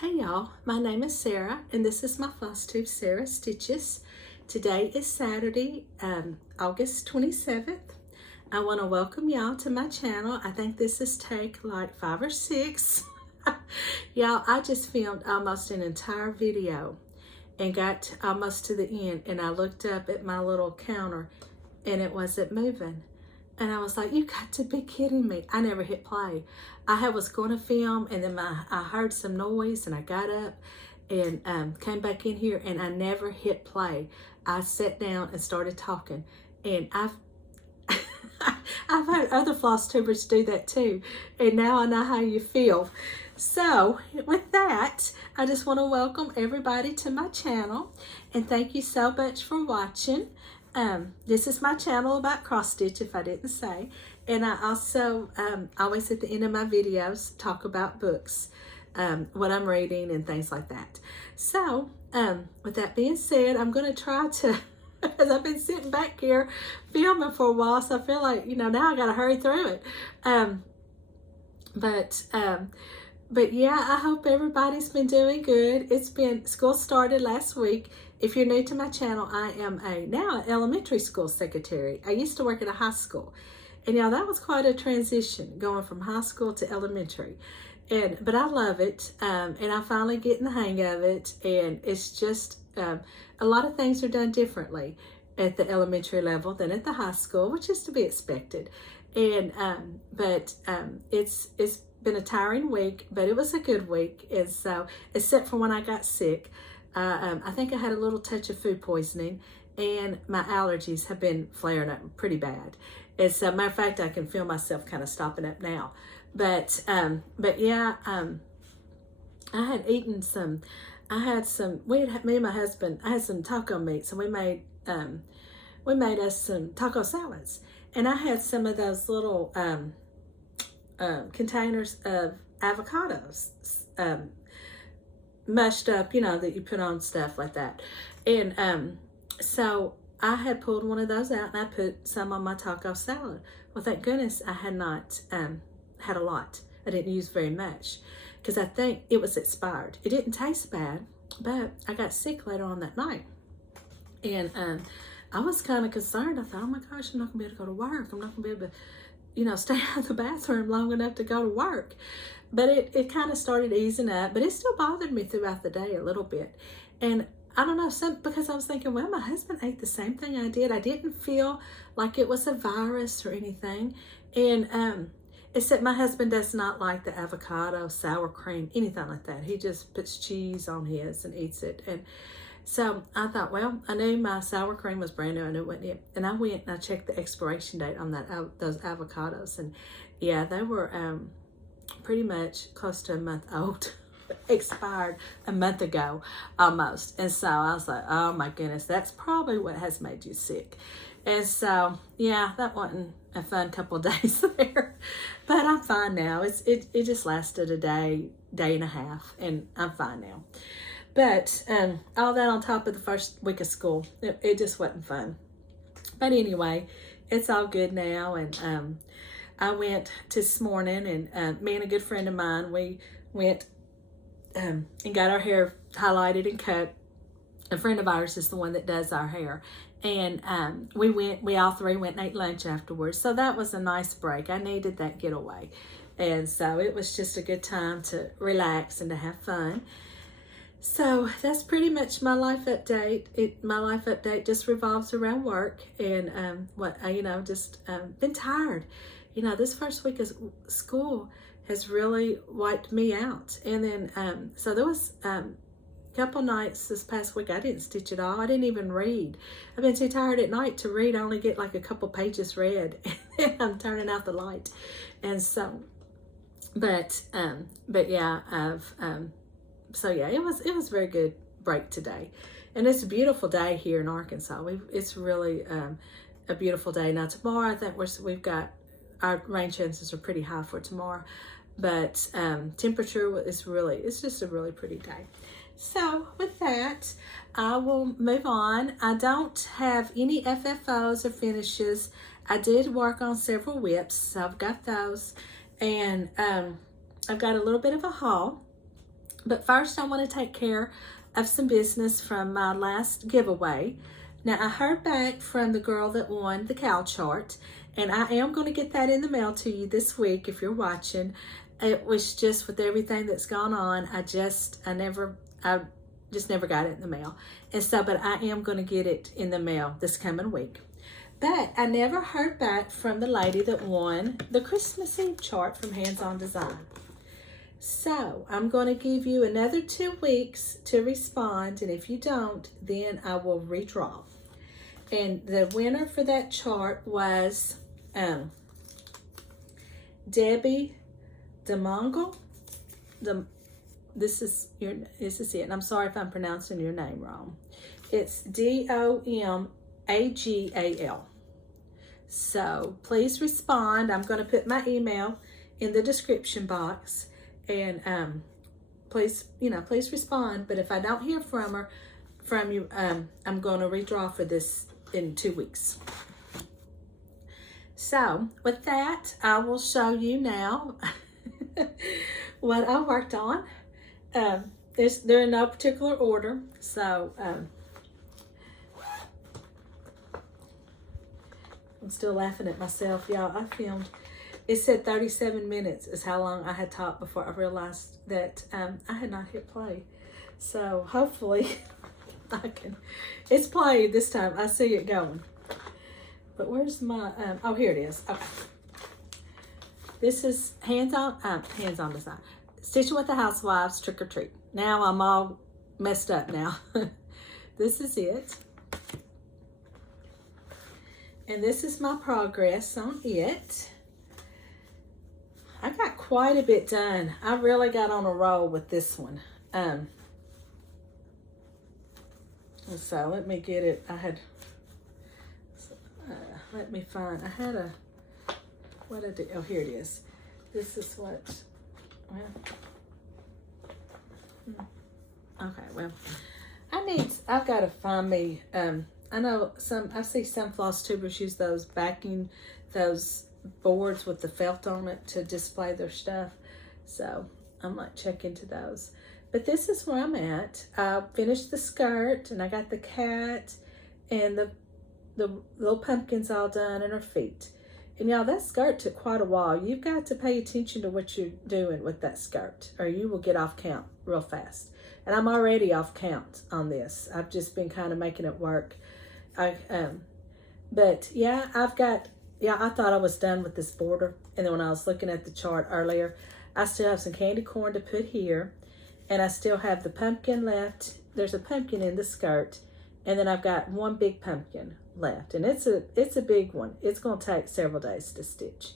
Hey y'all, my name is Sarah and this is my Flosstube Sarah Stitches. Today is Saturday, August 27th. I want to welcome y'all to my channel. I think this is take like 5 or 6. Y'all, I just filmed almost an entire video and got almost to the end, and I looked up at my little counter and it wasn't moving. And I was like, you got to be kidding me. I never hit play. I was going to film, and then I heard some noise, and I got up and came back in here, and I never hit play. I sat down and started talking, and I've had other Flosstubers do that too, and now I know how you feel. So with that, I just want to welcome everybody to my channel, and thank you so much for watching. This is my channel about cross stitch, if I didn't say, and I also always at the end of my videos talk about books, what I'm reading and things like that. So with that being said, I'm going to try to, because I've been sitting back here filming for a while, so I feel like, now I got to hurry through it. But yeah, I hope everybody's been doing good. School started last week. If you're new to my channel, I am now an elementary school secretary. I used to work at a high school, and that was quite a transition, going from high school to elementary. But I love it, and I'm finally getting the hang of it. And it's just a lot of things are done differently at the elementary level than at the high school, which is to be expected. And it's been a tiring week, but it was a good week. And so, except for when I got sick. I think I had a little touch of food poisoning, and my allergies have been flaring up pretty bad. As a matter of fact, I can feel myself kind of stopping up now. But yeah, I had eaten some. Me and my husband, I had some taco meats, and we made us some taco salads, and I had some of those little containers of avocados. Mushed up, that you put on stuff like that. And so I had pulled one of those out, and I put some on my taco salad. Well, thank goodness I had not had a lot. I didn't use very much, because I think it was expired. It didn't taste bad, but I got sick later on that night. And I was kind of concerned. I thought, oh my gosh, I'm not gonna be able to go to work. I'm not gonna be able to stay out of the bathroom long enough to go to work. But it kind of started easing up, but it still bothered me throughout the day a little bit. And I don't know, because I was thinking, well, my husband ate the same thing I did. I didn't feel like it was a virus or anything. And except my husband does not like the avocado, sour cream, anything like that. He just puts cheese on his and eats it. And so I thought, well, I knew my sour cream was brand new. I knew it wasn't it. And I went and I checked the expiration date on those avocados. And yeah, they were pretty much close to a month old. Expired a month ago almost. And so I was like, oh my goodness, that's probably what has made you sick. And so yeah, that wasn't a fun couple of days there, but I'm fine now. It just lasted a day and a half, and I'm fine now. But all that on top of the first week of school, it just wasn't fun. But anyway, it's all good now. And I went this morning, and me and a good friend of mine, we went and got our hair highlighted and cut. A friend of ours is the one that does our hair. And we all three went and ate lunch afterwards. So that was a nice break. I needed that getaway. And so it was just a good time to relax and to have fun. So that's pretty much my life update. My life update just revolves around work, and just been tired. This first week of school has really wiped me out. And then so there was a couple nights this past week I didn't stitch at all. I didn't even read. I've been too tired at night to read. I only get like a couple pages read, and then I'm turning out the light. And so, but yeah, so yeah, it was a very good break today, and it's a beautiful day here in Arkansas. It's really a beautiful day. Now tomorrow, I think we've got our rain chances are pretty high for tomorrow, but temperature it's just a really pretty day. So with that, I will move on. I don't have any FFOs or finishes. I did work on several whips, so I've got those, and I've got a little bit of a haul. But first I want to take care of some business from my last giveaway. Now I heard back from the girl that won the cow chart, and I am going to get that in the mail to you this week if you're watching. It was just with everything that's gone on, I just never got it in the mail. And so, but I am going to get it in the mail this coming week. But I never heard back from the lady that won the Christmas Eve chart from Hands On Design. So I'm going to give you another 2 weeks to respond, and if you don't, then I will redraw. And the winner for that chart was Debbie DeMongle. This is it, and I'm sorry if I'm pronouncing your name wrong. It's DOMAGAL. So please respond. I'm going to put my email in the description box, and please respond. But if I don't hear from you, I'm going to redraw for this in 2 weeks. So with that, I will show you now what I worked on. They're in no particular order, so I'm still laughing at myself, y'all. I filmed, it said 37 minutes is how long I had talked before I realized that I had not hit play. So hopefully it's played this time. I see it going. But where's my, oh, here it is. Okay. This is Hands On Design. Stitching with the Housewives Trick or Treat. Now I'm all messed up now. This is it. And this is my progress on it. I got quite a bit done. I really got on a roll with this one. So let me get it. Let me find, I had a, what I did, oh, here it is. This is what, well, okay, well, I've got to find me, I know I see some Flosstubers use those boards with the felt on it to display their stuff. So I might check into those. But this is where I'm at. I finished the skirt, and I got the cat and the little pumpkins all done, and her feet. And y'all, that skirt took quite a while. You've got to pay attention to what you're doing with that skirt, or you will get off count real fast. And I'm already off count on this. I've just been kind of making it work. But yeah, I thought I was done with this border. And then when I was looking at the chart earlier, I still have some candy corn to put here. And I still have the pumpkin left. There's a pumpkin in the skirt. And then I've got one big pumpkin left, and it's a big one. It's going to take several days to stitch,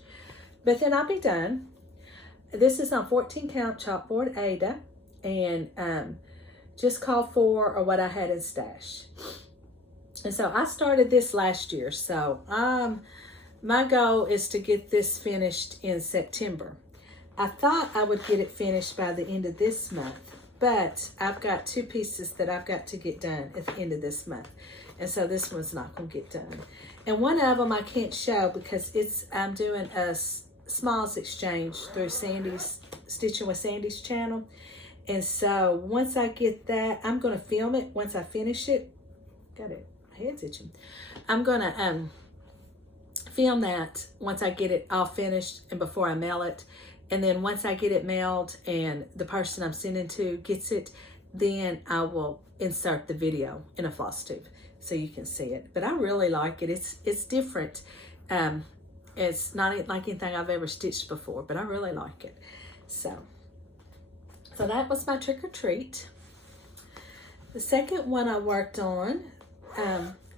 but then I'll be done. This is on 14 count chalkboard Ada, and just call for or what I had in stash. And so I started this last year, so my goal is to get this finished in September. I thought I would get it finished by the end of this month, but I've got 2 pieces that I've got to get done at the end of this month. And so this one's not going to get done. And one of them I can't show because I'm doing a smalls exchange through Stitching with Sandy's channel. And so once I get that, I'm going to film it once I finish it. Got it. My head's itching. I'm going to film that once I get it all finished and before I mail it. And then once I get it mailed and the person I'm sending to gets it, then I will insert the video in a Flosstube so you can see it. But I really like it. It's different. It's not like anything I've ever stitched before, but I really like it. So that was my trick or treat. The second one I worked on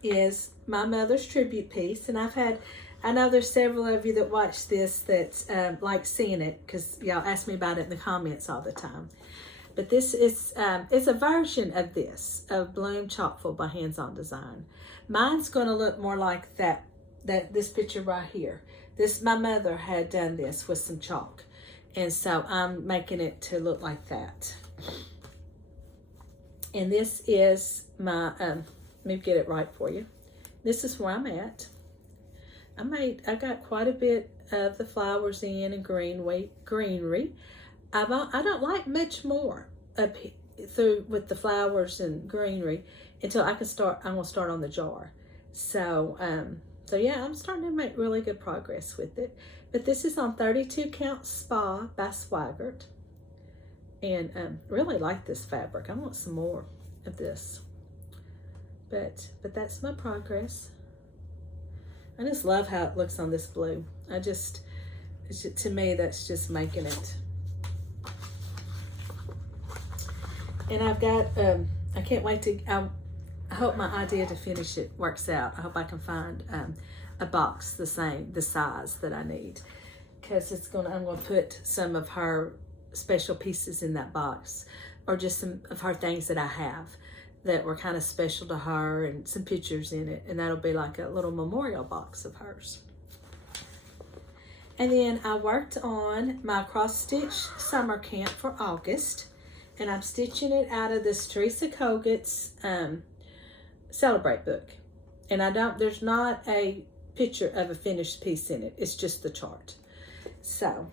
is my mother's tribute piece, and I know there's several of you that watch this that like seeing it because y'all ask me about it in the comments all the time. But this is it's a version of Bloom Chalkful by Hands On Design. Mine's going to look more like this picture right here. My mother had done this with some chalk, and so I'm making it to look like that. And this is my let me get it right for you. This is where I'm at. I got quite a bit of the flowers in and greenery. I don't like much more. up through with the flowers and greenery until I can start. I'm gonna start on the jar. So so yeah, I'm starting to make really good progress with it. But this is on 32 Count Spa by Swaggart, and really like this fabric. I want some more of this. But that's my progress. I just love how it looks on this blue. To me, that's just making it. And I've got, I can't wait to, I hope my idea to finish it works out. I hope I can find a box the size that I need. Because I'm going to put some of her special pieces in that box. Or just some of her things that I have that were kind of special to her, and some pictures in it, and that'll be like a little memorial box of hers. And then I worked on my cross stitch summer camp for August, and I'm stitching it out of this Teresa Kogut's Celebrate book. And there's not a picture of a finished piece in it, it's just the chart. So,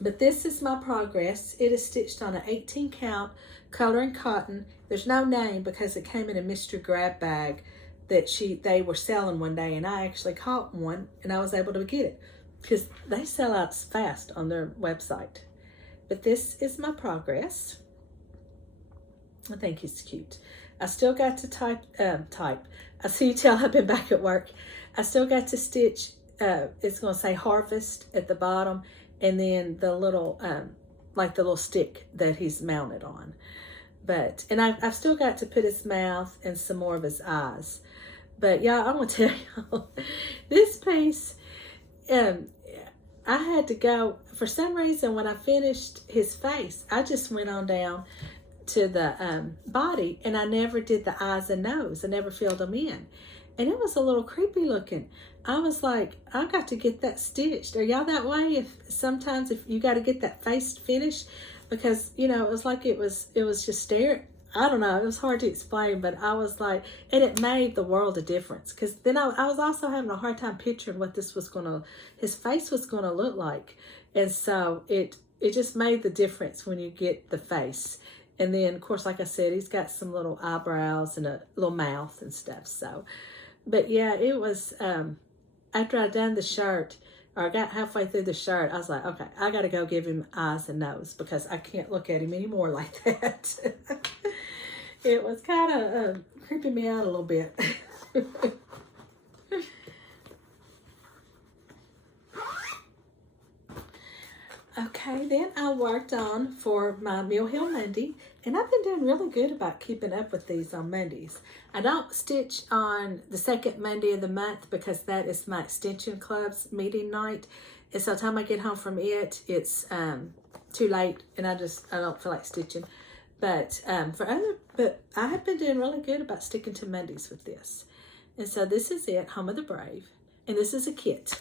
but this is my progress. It is stitched on an 18 count color and cotton. There's no name because it came in a mystery grab bag that they were selling one day, and I actually caught one and I was able to get it because they sell out fast on their website. But this is my progress. I think it's cute. I still got to type. I see you tell I've been back at work. I still got to stitch. It's going to say harvest at the bottom, and then the little like the little stick that he's mounted on. And I've still got to put his mouth and some more of his eyes. But y'all, I'm gonna tell y'all, this piece, I had to go, for some reason when I finished his face, I just went on down to the body, and I never did the eyes and nose. I never filled them in. And it was a little creepy looking. I was like, I got to get that stitched. Are y'all that way? Sometimes if you got to get that face finished, because it was like it was just staring. I don't know. It was hard to explain, but I was like, and it made the world of difference. Because then I was also having a hard time picturing what his face was gonna look like, and so it just made the difference when you get the face. And then, of course, like I said, he's got some little eyebrows and a little mouth and stuff. So, but yeah, it was, after I'd done the shirt, or I got halfway through the shirt, I was like, okay, I got to go give him eyes and nose because I can't look at him anymore like that. It was kind of creeping me out a little bit. Okay, then I worked on for my Mill Hill Monday, and I've been doing really good about keeping up with these on Mondays. I don't stitch on the second Monday of the month because that is my extension club's meeting night. And so by the time I get home from it, it's too late, and I don't feel like stitching. But but I have been doing really good about sticking to Mondays with this. And so this is it, Home of the Brave, and this is a kit.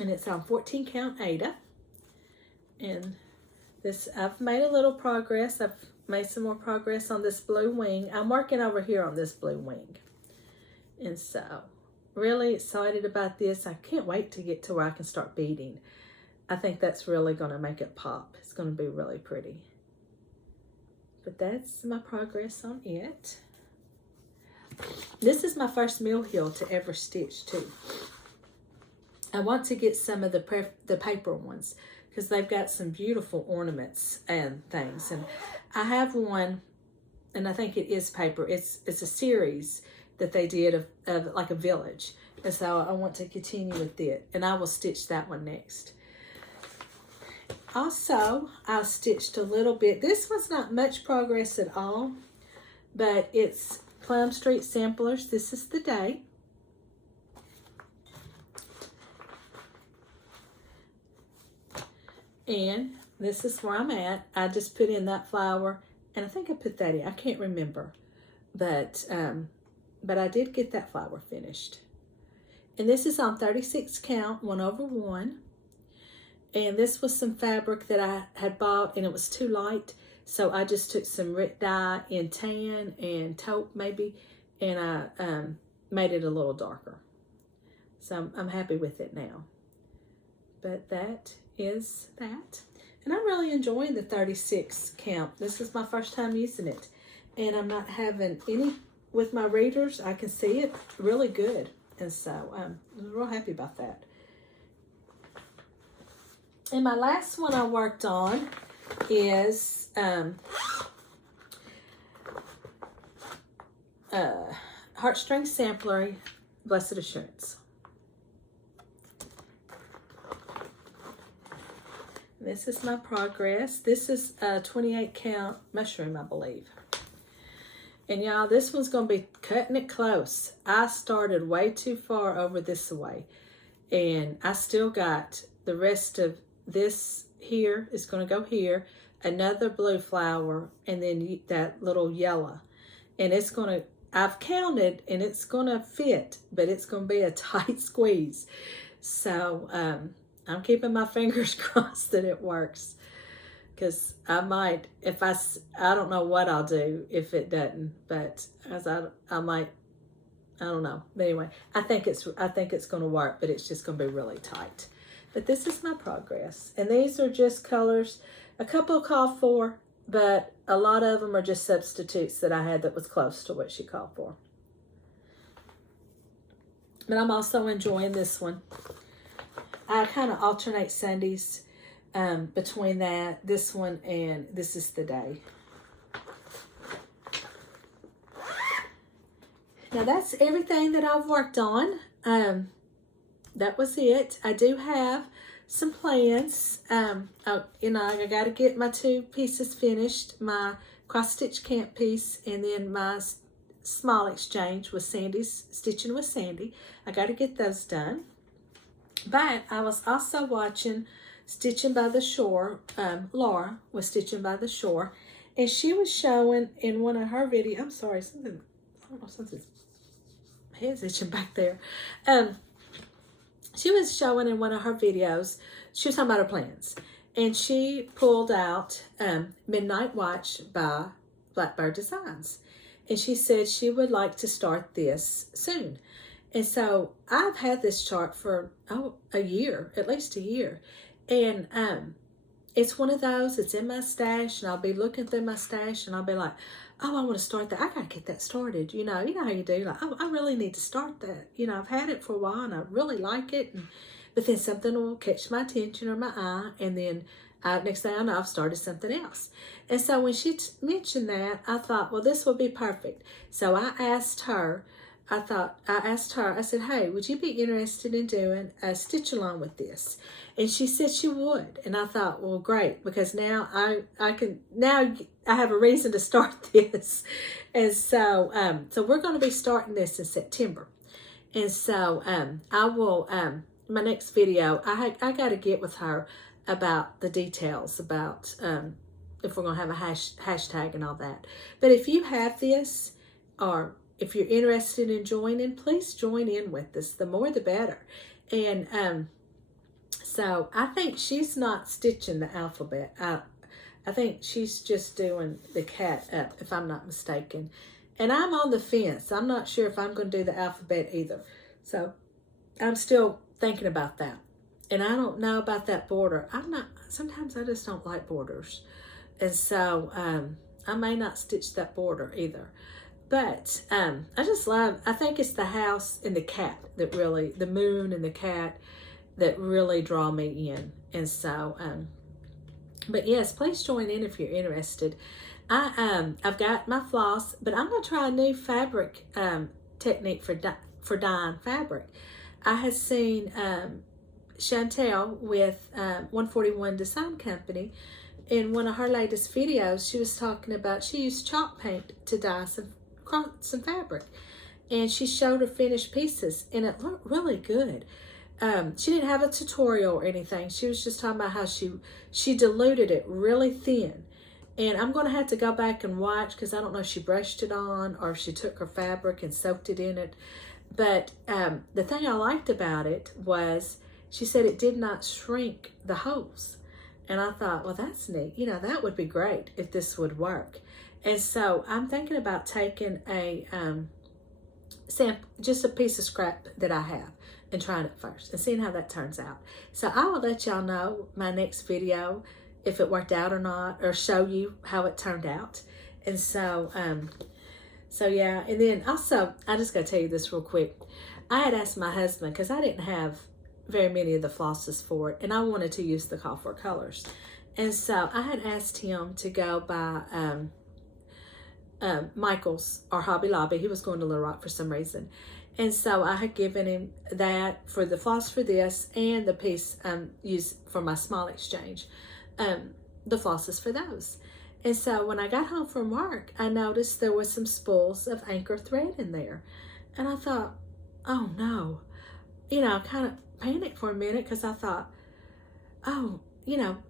And it's on 14 count Ada. And this, I've made a little progress. I've made some more progress on this blue wing. I'm working over here on this blue wing. And so, really excited about this. I can't wait to get to where I can start beading. I think that's really going to make it pop. It's going to be really pretty. But that's my progress on it. This is my first Mill Hill to ever stitch too. I want to get some of the paper ones because they've got some beautiful ornaments and things. And I have one, and I think it is paper. It's a series that they did of like a village. And so I want to continue with it. And I will stitch that one next. Also, I stitched a little bit. This one's not much progress at all, but it's Plumstreet Samplers. This is the day. And this is where I'm at. I just put in that flower, and I think I put that in. I can't remember, but I did get that flower finished. And this is on 36 count, 1/1. And this was some fabric that I had bought, and it was too light, so I just took some Rit dye in tan and taupe maybe, and I made it a little darker. So I'm happy with it now. But that is that. And I'm really enjoying the 36 count. This is my first time using it. And I'm not having any, with my readers, I can see it really good. And so I'm real happy about that. And my last one I worked on is Heartstrings Samplery Blessed Assurance. This is my progress. This is a 28 count mushroom, I believe. And y'all, this one's going to be cutting it close. I started way too far over this way. And I still got the rest of this here is going to go here. Another blue flower. And then that little yellow. And it's going to, I've counted and it's going to fit. But it's going to be a tight squeeze. So, I'm keeping my fingers crossed that it works, because I might, if I don't know what I'll do if it doesn't, but as I might, I don't know. But anyway, I think it's going to work, but it's just going to be really tight. But this is my progress, and these are just colors. A couple called for, but a lot of them are just substitutes that I had that was close to what she called for. But I'm also enjoying this one. I kind of alternate Sundays between this one, and This Is the Day. Now that's everything that I've worked on. That was it. I do have some plans. I got to get my 2 pieces finished. My cross-stitch camp piece, and then my small exchange with Sandy's, Stitching with Sandy. I got to get those done. But I was also watching Stitching by the Shore. Laura was Stitching by the Shore. And she was showing in one of her videos. I'm sorry, something's head's itching back there. She was showing in one of her videos. She was talking about her plans. And she pulled out Midnight Watch by Blackbird Designs. And she said she would like to start this soon. And so I've had this chart for, a year, at least a year. And it's one of those, it's in my stash, and I'll be looking through my stash, and I'll be like, oh, I want to start that. I got to get that started. You know how you do. Like, oh, I really need to start that. I've had it for a while, and I really like it. But then something will catch my attention or my eye, and then next thing I know, I've started something else. And so when she mentioned that, I thought, well, this will be perfect. So I asked her, I said, hey, would you be interested in doing a stitch along with this? And she said she would. And I thought, well, great, because now I have a reason to start this. And so, so we're going to be starting this in September. And so, I will, my next video, I got to get with her about the details about, if we're going to have a hashtag and all that. But if you have this, or if you're interested in joining, please join in with us. The more, the better. And so I think she's not stitching the alphabet. I think she's just doing the cat up, if I'm not mistaken. And I'm on the fence. I'm not sure if I'm going to do the alphabet either. So I'm still thinking about that. And I don't know about that border. Sometimes I just don't like borders. And so I may not stitch that border either. But I think it's the house and the cat that really, the moon and the cat that really draw me in. And so, but yes, please join in if you're interested. I've got my floss, but I'm going to try a new fabric technique for dyeing fabric. I had seen Chantel with 141 Design Company. In one of her latest videos, she was talking about, she used chalk paint to dye some fabric, and she showed her finished pieces, and it looked really good. She didn't have a tutorial or anything. She was just talking about how she diluted it really thin, and I'm going to have to go back and watch, because I don't know if she brushed it on or if she took her fabric and soaked it in it. But the thing I liked about it was she said it did not shrink the holes. And I thought, well, that's neat. That would be great if this would work. And so I'm thinking about taking a just a piece of scrap that I have, and trying it first and seeing how that turns out. So I will let y'all know my next video if it worked out or not, or show you how it turned out. And so, so yeah. And then also, I just got to tell you this real quick. I had asked my husband, because I didn't have very many of the flosses for it, and I wanted to use the Chalkful colors. And so I had asked him to go by Michael's or Hobby Lobby. He was going to Little Rock for some reason. And so I had given him that for the floss for this, and the piece used for my small exchange, the flosses for those. And so when I got home from work, I noticed there was some spools of anchor thread in there. And I thought, oh no. I kind of panicked for a minute, because I thought, oh,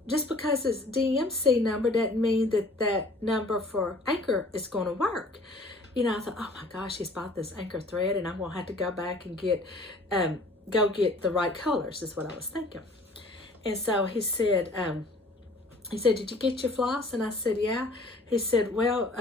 just because it's DMC number doesn't mean that that number for anchor is going to work. I thought, oh my gosh, he's bought this anchor thread, and I'm going to have to go back and go get the right colors, is what I was thinking. And so he said, did you get your floss? And I said, yeah. He said, well,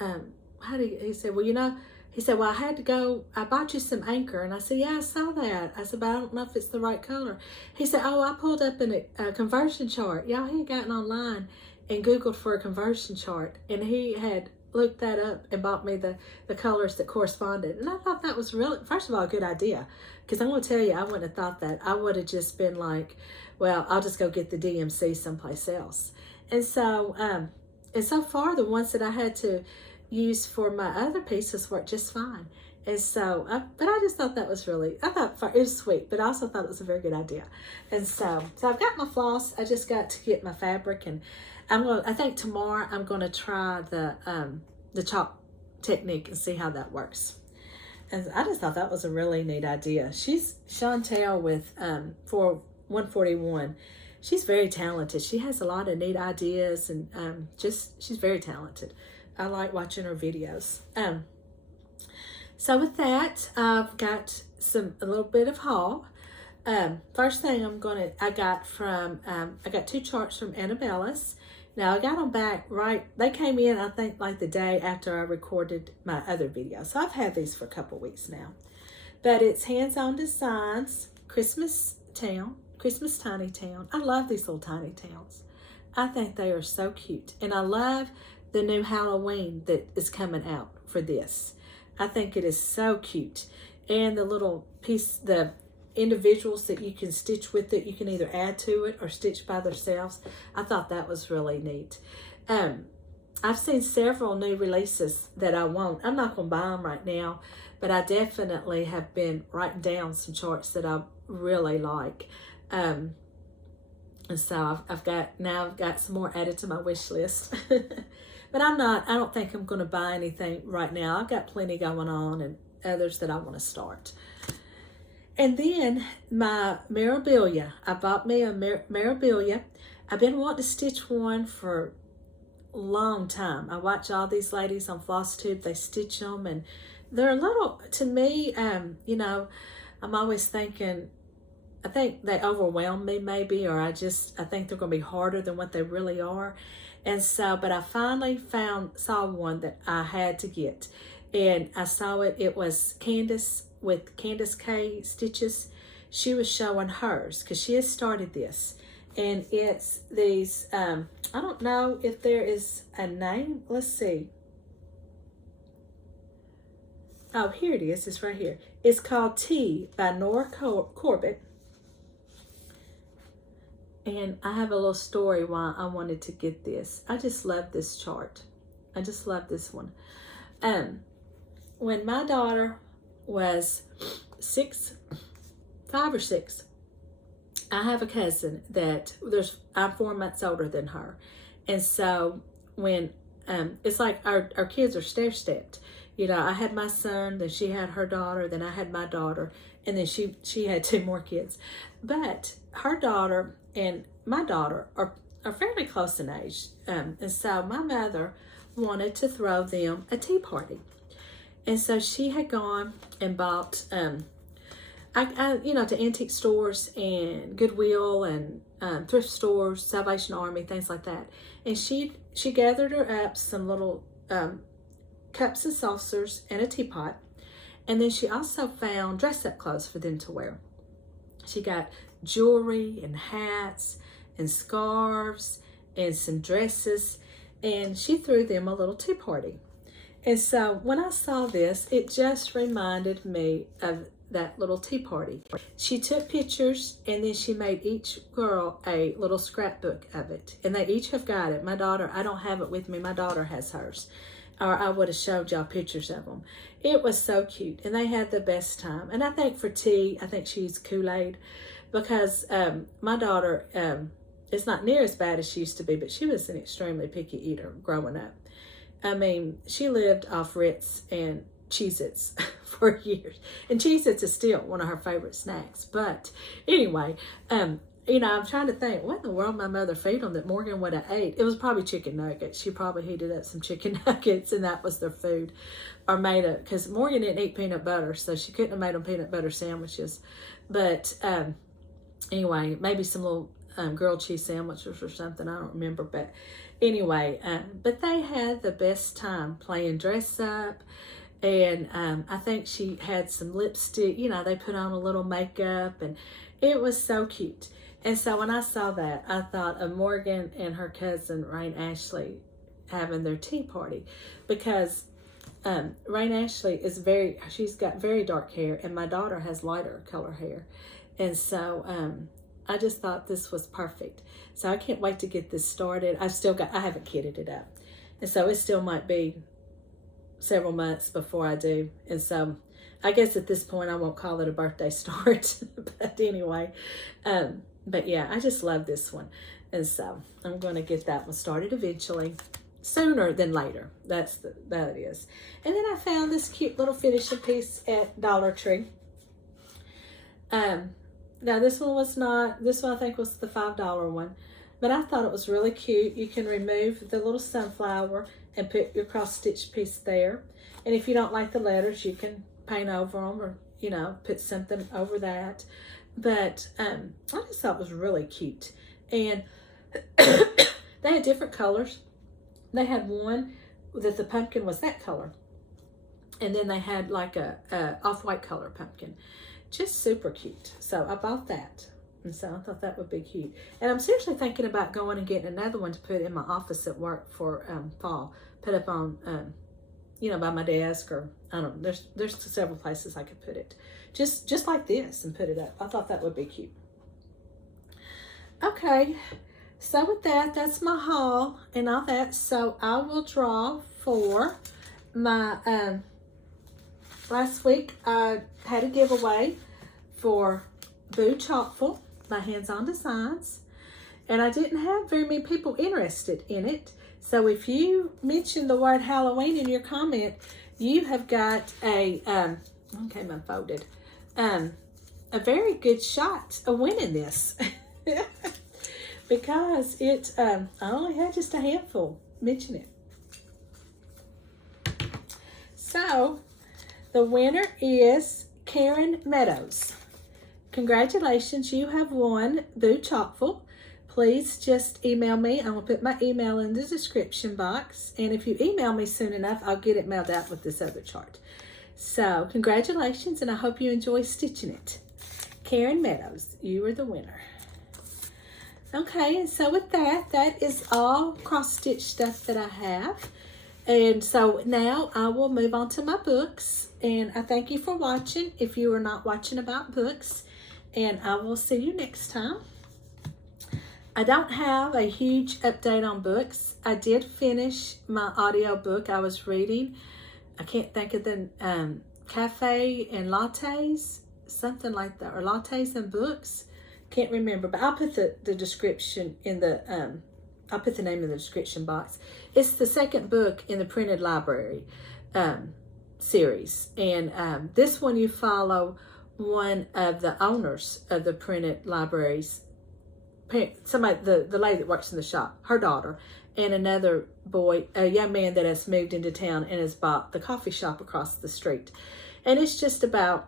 he said, well, he said, well, I had to go, I bought you some anchor. And I said, yeah, I saw that. I said, but I don't know if it's the right color. He said, oh, I pulled up a conversion chart. Y'all, he had gotten online and Googled for a conversion chart. And he had looked that up and bought me the colors that corresponded. And I thought that was really, first of all, a good idea. Because I'm going to tell you, I wouldn't have thought that. I would have just been like, well, I'll just go get the DMC someplace else. And so far, the ones that I had to use for my other pieces worked just fine. And so, but I just thought that was really, I thought it was sweet, but I also thought it was a very good idea. And so I've got my floss. I just got to get my fabric, and I think tomorrow I'm going to try the chalk technique and see how that works. And I just thought that was a really neat idea. She's Chantel with, for 141. She's very talented. She has a lot of neat ideas, and she's very talented. I like watching her videos. So with that, I've got a little bit of haul. First thing I got 2 charts from Annabella's. Now I got them back they came in, I think, like the day after I recorded my other video. So I've had these for a couple weeks now. But it's Hands-On Designs, Christmas Tiny Town. I love these little tiny towns. I think they are so cute. And I love the new Halloween that is coming out for this. I think it is so cute. And the little piece, the individuals that you can stitch with it, you can either add to it or stitch by themselves. I thought that was really neat. I've seen several new releases that I want. I'm not going to buy them right now, but I definitely have been writing down some charts that I really like. And so I've got some more added to my wish list. But I don't think I'm going to buy anything right now. I've got plenty going on and others that I want to start. And then my memorabilia. I bought me a memorabilia. I've been wanting to stitch one for a long time. I watch all these ladies on Flosstube. They stitch them, and they're a little, to me, I'm always thinking, I think they overwhelm me maybe, or I think they're going to be harder than what they really are. And so, but I finally saw one that I had to get. And I saw it. It was Candace with Candace K Stitches. She was showing hers because she has started this. And it's these, I don't know if there is a name. Let's see. Oh, here it is. It's right here. It's called Tea by Nora Corbett. And I have a little story why I wanted to get this. I just love this chart. I just love this one. When my daughter was 5 or 6, I have a cousin I'm 4 months older than her. And so when, it's like our kids are stair-stepped. I had my son, then she had her daughter, then I had my daughter, and then she had 2 more kids. But her daughter and my daughter are fairly close in age. And so my mother wanted to throw them a tea party. And so she had gone and bought, to antique stores and Goodwill and thrift stores, Salvation Army, things like that. And she gathered her up some little cups and saucers and a teapot. And then she also found dress-up clothes for them to wear. She got jewelry and hats and scarves and some dresses, and she threw them a little tea party. And so when I saw this, it just reminded me of that little tea party. She took pictures, and then she made each girl a little scrapbook of it. And they each have got it. My daughter, I don't have it with me. My daughter has hers. Or I would have showed y'all pictures of them. It was so cute, and they had the best time. And I think for tea, I think she used Kool-Aid, because my daughter is not near as bad as she used to be, but she was an extremely picky eater growing up. I mean, she lived off Ritz and Cheez-Its for years. And Cheez-Its is still one of her favorite snacks. But anyway, you know, I'm trying to think, what in the world my mother fed them that Morgan would have ate? It was probably chicken nuggets. She probably heated up some chicken nuggets, and that was their food. Or made it, because Morgan didn't eat peanut butter, so she couldn't have made them peanut butter sandwiches. But anyway, maybe some little grilled cheese sandwiches or something. I don't remember. But anyway, but they had the best time playing dress up. And I think she had some lipstick. You know, they put on a little makeup, and it was so cute. And so when I saw that, I thought of Morgan and her cousin, Rain Ashley, having their tea party. Because Rain Ashley is she's got very dark hair, and my daughter has lighter color hair. And so I just thought this was perfect. So I can't wait to get this started. I haven't kitted it up. And so it still might be several months before I do. And so I guess at this point I won't call it a birthday start. But anyway, but yeah, I just love this one. And so I'm going to get that one started eventually. Sooner than later. That it is. And then I found this cute little finishing piece at Dollar Tree. Now this one I think was the $5 one. But I thought it was really cute. You can remove the little sunflower and put your cross stitch piece there. And if you don't like the letters, you can paint over them, or, you know, put something over that. But I just thought it was really cute. And they had different colors. They had one that the pumpkin was that color. And then they had like a off-white color pumpkin. Just super cute. So I bought that. And so I thought that would be cute. And I'm seriously thinking about going and getting another one to put in my office at work for fall. Put up on, you know, by my desk, or I don't know. There's several places I could put it. Just like this, and put it up. I thought that would be cute. Okay. So with that, that's my haul and all that. So I will draw for my, last week I had a giveaway for Boo Chalkful by Hands-On Designs. And I didn't have very many people interested in it. So if you mention the word Halloween in your comment, you have got a, okay, I'm unfolded, a very good shot of winning this. Because it, I only had just a handful mention it. So the winner is Karen Meadows. Congratulations, you have won Boo Chalkful. Please just email me. I will put my email in the description box. And if you email me soon enough, I'll get it mailed out with this other chart. So congratulations, and I hope you enjoy stitching it. Karen Meadows, you are the winner. Okay, and so with that, that is all cross-stitch stuff that I have. And so now I will move on to my books. And I thank you for watching if you are not watching about books. And I will see you next time. I don't have a huge update on books. I did finish my audio book I was reading. I can't think of the Cafe and Lattes, something like that, or Lattes and Books. Can't remember, but I'll put the description in the, I'll put the name in the description box. It's the second book in the Printed Library series. And this one you follow one of the owners of the Printed Libraries, somebody, the lady that works in the shop, her daughter, and another boy, a young man that has moved into town and has bought the coffee shop across the street. And it's just about,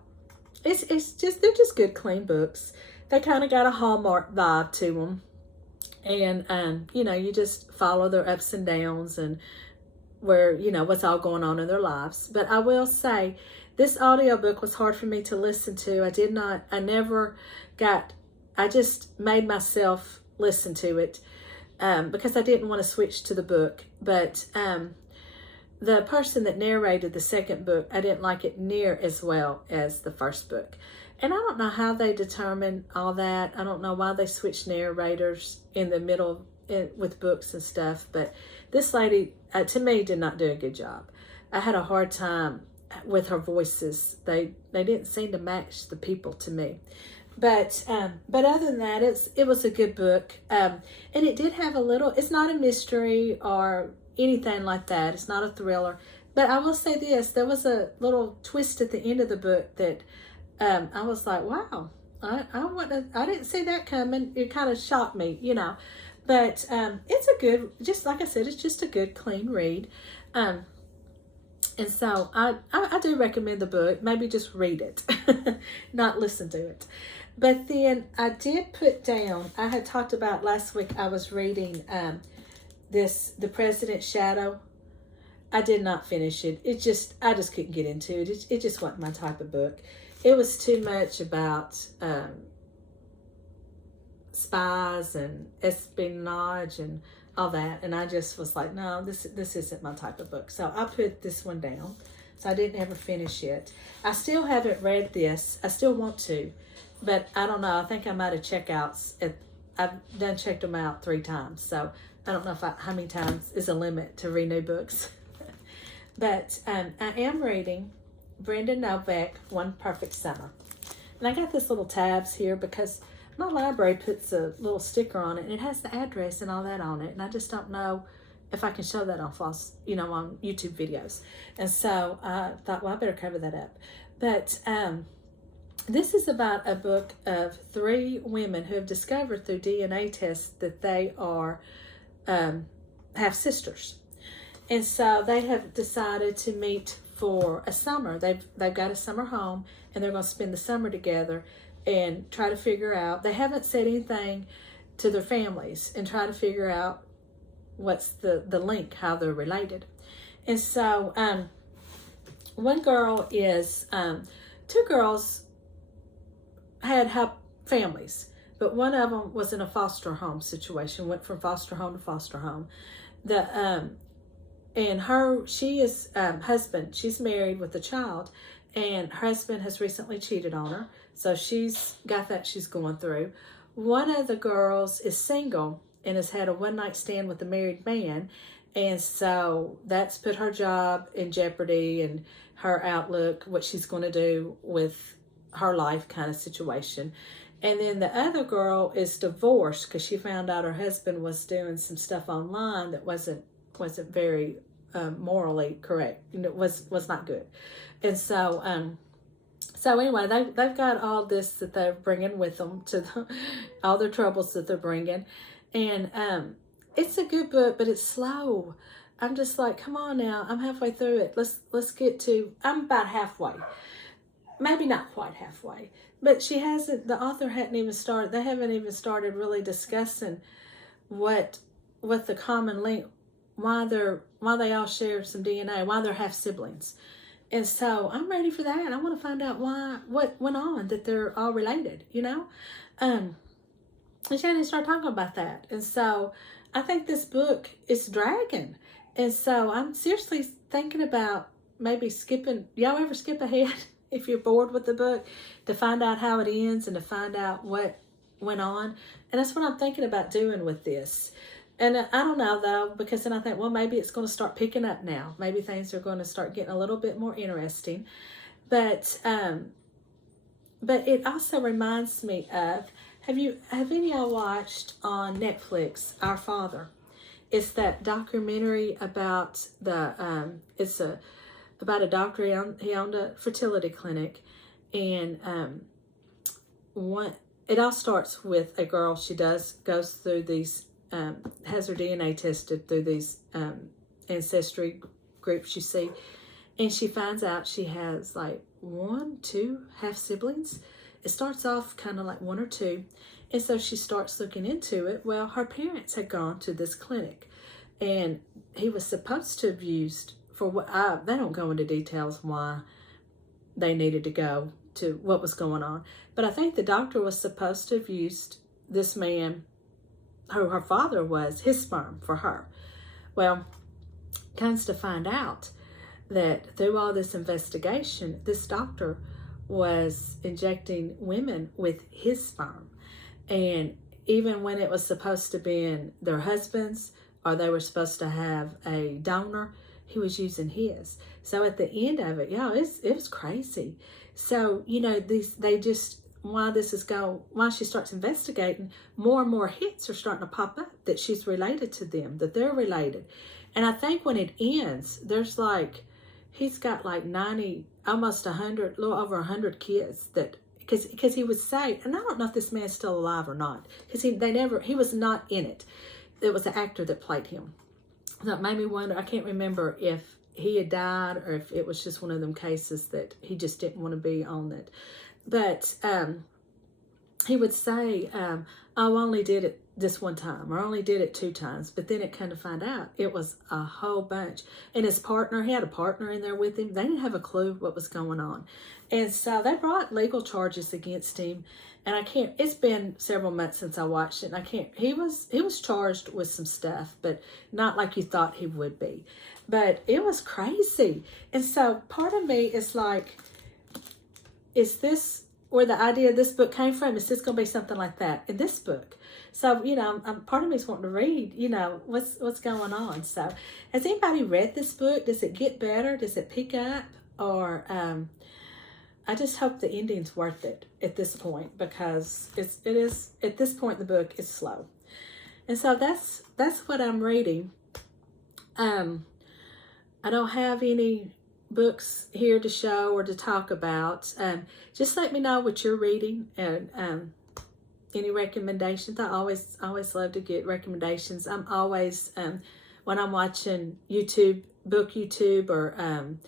they're just good, clean books. They kind of got a Hallmark vibe to them. And, you know, you just follow their ups and downs and where, you know, what's all going on in their lives. But I will say, this audiobook was hard for me to listen to. I just made myself listen to it. because I didn't want to switch to the book. But the person that narrated the second book, I didn't like it near as well as the first book. And I don't know how they determine all that. I don't know why they switch narrators in the middle with books and stuff. But this lady, to me, did not do a good job. I had a hard time with her voices. They didn't seem to match the people to me. But other than that, it was a good book. And it did have a little, it's not a mystery or anything like that. It's not a thriller. But I will say this, there was a little twist at the end of the book that I was like, wow, I didn't see that coming. It kind of shocked me, you know. But it's a good, just like I said, it's just a good, clean read. And so I do recommend the book. Maybe just read it, not listen to it. But then I did put down, I had talked about last week, I was reading The President's Shadow. I did not finish it. I just couldn't get into it. It just wasn't my type of book. It was too much about spies and espionage and all that. And I just was like, no, this isn't my type of book. So I put this one down. So I didn't ever finish it. I still haven't read this. I still want to. But I don't know. I think I might have checkouts. I've done checked them out 3 times. So I don't know how many times is a limit to read new books. But I am reading Brenda Novak, One Perfect Summer. And I got this little tabs here because my library puts a little sticker on it. And it has the address and all that on it. And I just don't know if I can show that on on YouTube videos. And so I thought, well, I better cover that up. But this is about a book of 3 women who have discovered through DNA tests that they are have sisters. And so they have decided to meet for a summer. They've got a summer home, and they're going to spend the summer together and try to figure out. They haven't said anything to their families and try to figure out what's the link, how they're related. And so one girl is, 2 girls had families, but one of them was in a foster home situation, went from foster home to foster home. She is husband, she's married with a child, and her husband has recently cheated on her, so she's got that she's going through. One of the girls is single and has had a one-night stand with a married man, and so that's put her job in jeopardy and her outlook, what she's going to do with her life kind of situation. And then the other girl is divorced because she found out her husband was doing some stuff online that wasn't very morally correct. It was not good. And so anyway, they've got all this that they're bringing with them all their troubles that they're bringing. And it's a good book, but it's slow. I'm just like, come on now, I'm halfway through it. Let's get to, I'm about halfway. Maybe not quite halfway, but the author hadn't even started, they haven't even started really discussing what the common link, why they all share some DNA, why they're half siblings. And so I'm ready for that. I want to find out what went on, that they're all related, you know? And she didn't start talking about that. And so I think this book is dragging. And so I'm seriously thinking about maybe skipping. Y'all ever skip ahead if you're bored with the book to find out how it ends and to find out what went on? And that's what I'm thinking about doing with this. And I don't know, though, because then I think, well, maybe it's going to start picking up now. Maybe things are going to start getting a little bit more interesting. But it also reminds me of, have any of y'all watched on Netflix, Our Father? It's that documentary about about a doctor. He owned a fertility clinic, and it all starts with a girl. She goes through these, has her DNA tested through these ancestry groups you see, and she finds out she has like 1, 2 half siblings. It starts off kind of like 1 or 2, and so she starts looking into it. Well, her parents had gone to this clinic, and he was supposed to have used, for what they don't go into details why they needed to go to what was going on, but I think the doctor was supposed to have used this man who her father was, his sperm for her. Well, comes to find out that through all this investigation, this doctor was injecting women with his sperm. And even when it was supposed to be in their husbands, or they were supposed to have a donor, he was using his. So at the end of it, y'all, it was crazy. So, you know, while she starts investigating, more and more hits are starting to pop up that she's related to them, that they're related. And I think when it ends, there's like, he's got like 90, almost 100, a little over 100 kids that, because he would say, and I don't know if this man's still alive or not, because he was not in it. It was the actor that played him. So it made me wonder, I can't remember if he had died or if it was just one of them cases that he just didn't want to be on it. But he would say, I only did it this one time, or only did it 2 times. But then it kind of find out it was a whole bunch. And his partner, he had a partner in there with him. They didn't have a clue what was going on. And so they brought legal charges against him. And it's been several months since I watched it. And he was charged with some stuff, but not like you thought he would be. But it was crazy. And so part of me is like, is this where the idea of this book came from? Is this going to be something like that in this book? So, you know, part of me is wanting to read, you know, what's going on. So has anybody read this book? Does it get better? Does it pick up? Or I just hope the ending's worth it at this point, because it is at this point in the book is slow. And so that's what I'm reading. I don't have any books here to show or to talk about. Just let me know what you're reading, and any recommendations. I always love to get recommendations. I'm always when I'm watching book YouTube or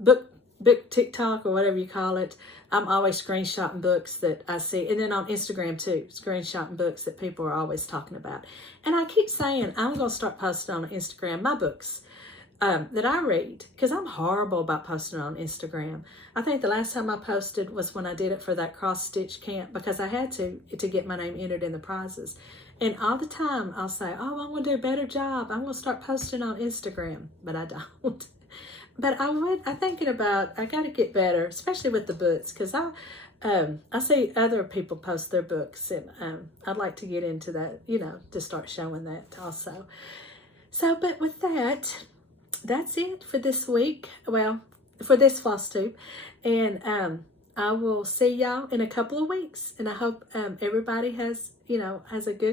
book TikTok or whatever you call it, I'm always screenshotting books that I see. And then on Instagram too, screenshotting books that people are always talking about. And I keep saying I'm going to start posting on Instagram my books that I read, because I'm horrible about posting on Instagram. I think the last time I posted was when I did it for that cross-stitch camp, because I had to get my name entered in the prizes. And all the time I'll say, oh, I'm going to do a better job. I'm going to start posting on Instagram, but I don't. But I'm thinking about, I got to get better, especially with the books, because I see other people post their books, and I'd like to get into that, you know, to start showing that also. So, but with that, that's it for this week. Well, for this Flosstube. And I will see y'all in a couple of weeks. And I hope everybody has a good